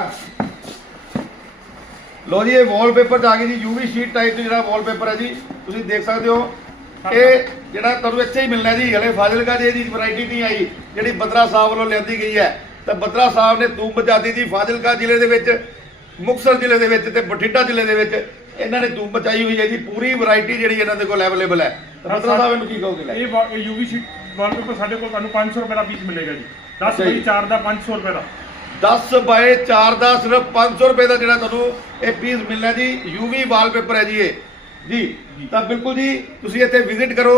ਲੋ ਜੀ ਇਹ ਵਾਲਪੇਪਰ ਆ ਗਈ ਜੀ ਯੂਵੀ ਸ਼ੀਟ ਟਾਈਪ ਜਿਹੜਾ ਵਾਲਪੇਪਰ ਹੈ ਜੀ ਤੁਸੀਂ ਦੇਖ ਸਕਦੇ ਹੋ। ਇਹ ਜਿਹੜਾ ਤੁਹਾਨੂੰ ਇੱਥੇ ਹੀ ਮਿਲਣਾ ਜੀ ਹਲੇ ਫਾਜ਼ਿਲਕਾ ਦੀ ਇਹਦੀ ਵੈਰਾਈਟੀ ਨਹੀਂ ਆਈ ਜਿਹੜੀ ਬਤਰਾ ਸਾਹਿਬ ਵੱਲੋਂ ਲਿਆਂਦੀ ਗਈ ਹੈ। ਤਾਂ ਬਤਰਾ ਸਾਹਿਬ ਨੇ ਧੂਮ ਮਚਾਤੀ ਜੀ ਫਾਜ਼ਿਲਕਾ ਜ਼ਿਲ੍ਹੇ ਦੇ ਵਿੱਚ ਮੁਕਤਸਰ ਜ਼ਿਲ੍ਹੇ ਦੇ ਵਿੱਚ ਤੇ ਬਠਿੰਡਾ ਜ਼ਿਲ੍ਹੇ ਦੇ ਵਿੱਚ ਇਹਨਾਂ ਨੇ ਧੂਮ ਮਚਾਈ ਹੋਈ ਹੈ ਜੀ ਪੂਰੀ ਵੈਰਾਈਟੀ ਜਿਹੜੀ ਇਹਨਾਂ ਦੇ ਕੋਲ ਅਵੇਲੇਬਲ ਹੈ। ਤਾਂ ਬਤਰਾ ਸਾਹਿਬ ਇਹਨੂੰ ਕੀ ਕਹੋਗੇ? ਇਹ ਯੂਵੀ ਸ਼ੀਟ ਵਾਲਪੇਪਰ ਸਾਡੇ ਕੋਲ ਤੁਹਾਨੂੰ 500 ਰੁਪਏ ਦਾ ਪੀਸ ਮਿਲੇਗਾ ਜੀ। 10 ਅੱਛਾ ਜੀ। ਬਾਈ 4 ਦਾ 500 ਰੁਪਏ ਦਾ। 10 ਬਾਏ 4 ਦਾ ਸਿਰਫ 500 ਰੁਪਏ ਦਾ ਜਿਹੜਾ ਤੁਹਾਨੂੰ ਇਹ ਪੀਸ ਮਿਲਣਾ ਜੀ ਯੂਵੀ ਵਾਲਪੇਪਰ ਹੈ ਜੀ ਇਹ। ਜੀ, ਤਾਂ ਬਿਲਕੁਲ ਜੀ, ਤੁਸੀਂ ਇੱਥੇ ਵਿਜ਼ਿਟ ਕਰੋ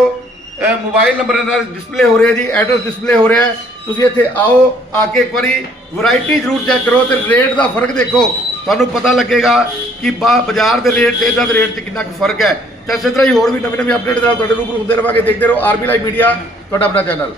ਮੋਬਾਈਲ ਨੰਬਰ ਨਾਲ ਡਿਸਪਲੇ ਹੋ ਰਿਹਾ ਜੀ ਐਡਰੈਸ ਡਿਸਪਲੇ ਹੋ ਰਿਹਾ ਤੁਸੀਂ ਇੱਥੇ ਆਓ, ਆ ਕੇ ਇੱਕ ਵਾਰੀ ਵੈਰਾਈਟੀ ਜ਼ਰੂਰ ਚੈੱਕ ਕਰੋ ਤੇ ਰੇਟ ਦਾ ਫ਼ਰਕ ਦੇਖੋ। ਤੁਹਾਨੂੰ ਪਤਾ ਲੱਗੇਗਾ ਕਿ ਬਾਜ਼ਾਰ ਦੇ ਰੇਟ ਤੇ ਇਹਨਾਂ ਦੇ ਰੇਟ 'ਚ ਕਿੰਨਾ ਕੁ ਫ਼ਰਕ ਹੈ। ਤਾਂ ਇਸੇ ਤਰ੍ਹਾਂ ਹੀ ਹੋਰ ਵੀ ਨਵੇਂ ਨਵੇਂ ਅਪਡੇਟ ਨਾਲ ਤੁਹਾਡੇ ਰੂਬਰੂ ਹੁੰਦੇ ਰਵਾਂਗੇ। ਦੇਖਦੇ ਰਹੋ ਆਰਬੀ ਲਾਈਵ ਮੀਡੀਆ ਤੁਹਾਡਾ ਆਪਣਾ ਚੈਨਲ